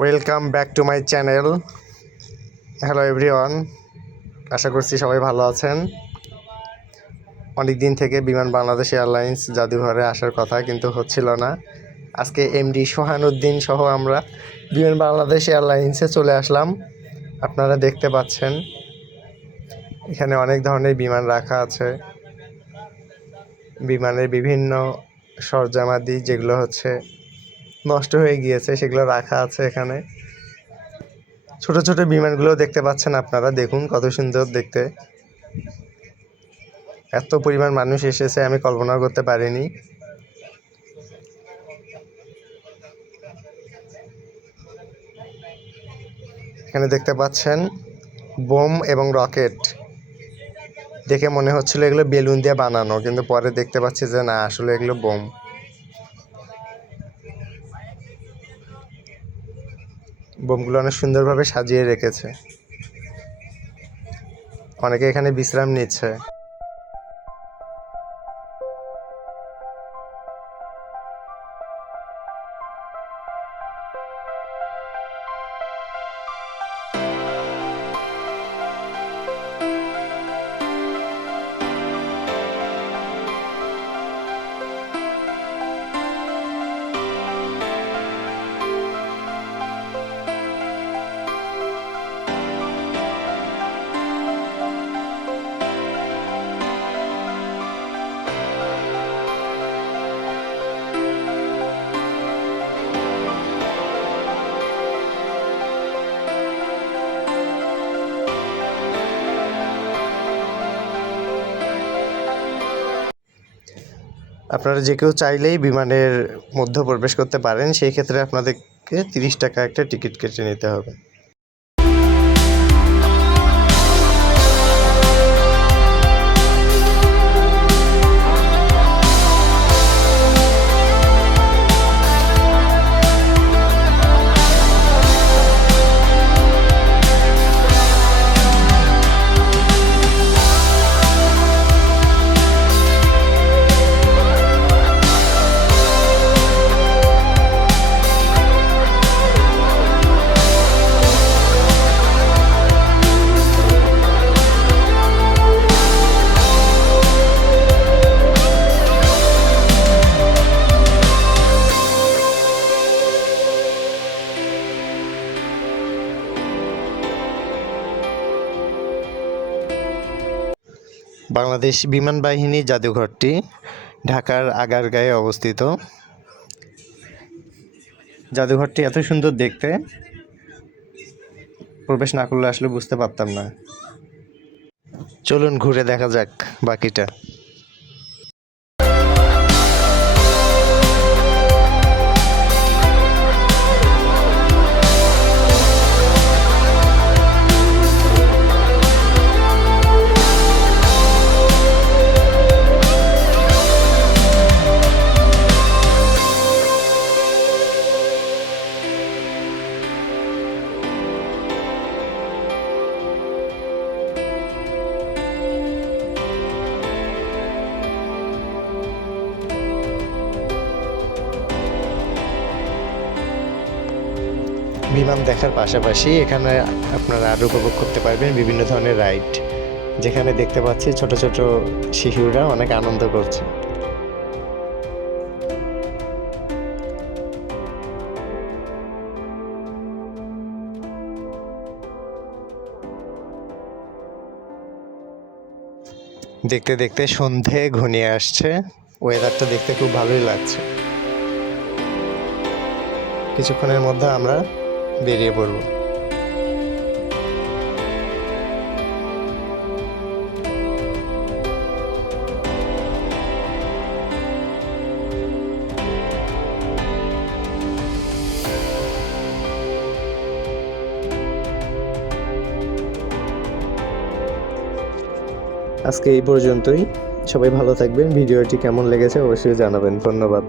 Welcome back to my channel. Hello everyone, আশা করছি সবাই ভালো আছেন। অনেক দিন থেকে বিমান বাংলাদেশ এয়ারলাইন্স জাদুঘরে আসার কথা, কিন্তু হচ্ছিল না। আজকে এমডি সোহানুদ্দিন সহ আমরা বিমান বাংলাদেশ এয়ারলাইন্সে চলে আসলাম। আপনারা দেখতে পাচ্ছেন এখানে অনেক ধরনের বিমান রাখা আছে। বিমানের বিভিন্ন সরঞ্জামাদি যেগুলো নষ্ট হয়ে গিয়েছে সেগুলো রাখা আছে এখানে। ছোট ছোট বিমানগুলো দেখতে পাচ্ছেন আপনারা, দেখুন কত সুন্দর দেখতে। এত পরিমাণ মানুষ এসেছে আমি কল্পনা করতে পারিনি। এখানে দেখতে পাচ্ছেন বোম এবং রকেট। দেখে মনে হচ্ছিল এগুলো বেলুন দিয়ে বানানো, কিন্তু পরে দেখতে পাচ্ছি যে না, আসলে এগুলো বোম। বোমগুলো অনেক সুন্দরভাবে সাজিয়ে রেখেছে। অনেকে এখানে বিশ্রাম নিচ্ছে। আপনারা যে কেউ চাইলেই বিমানের মধ্যে প্রবেশ করতে পারেন। সেই ক্ষেত্রে আপনাদেরকে 30 টাকা একটা টিকিট কেটে নিতে হবে। বাংলাদেশ বিমান বাহিনী জাদুঘরটি ঢাকার আগারগাঁয়ে অবস্থিত। জাদুঘরটি এত সুন্দর দেখতে, প্রবেশ না করলে আসলে বুঝতে পারতাম না। চলুন ঘুরে দেখা যাক বাকিটা। বিমান দেখার পাশাপাশি এখানে আপনারা আরও উপভোগ করতে পারবেন বিভিন্ন ধরনের রাইড, যেখানে দেখতে পাচ্ছি ছোট ছোট শিশুরা অনেক আনন্দ করছে। দেখতে দেখতে সন্ধে ঘনিয়ে আসছে। ওয়েদারটা দেখতে খুব ভালোই লাগছে। কিছুক্ষণের মধ্যে আমরা বেরিয়ে পড়ব। আজকে এই পর্যন্তই। সবাই ভালো থাকবেন। ভিডিওটি কেমন লেগেছে অবশ্যই জানাবেন। ধন্যবাদ।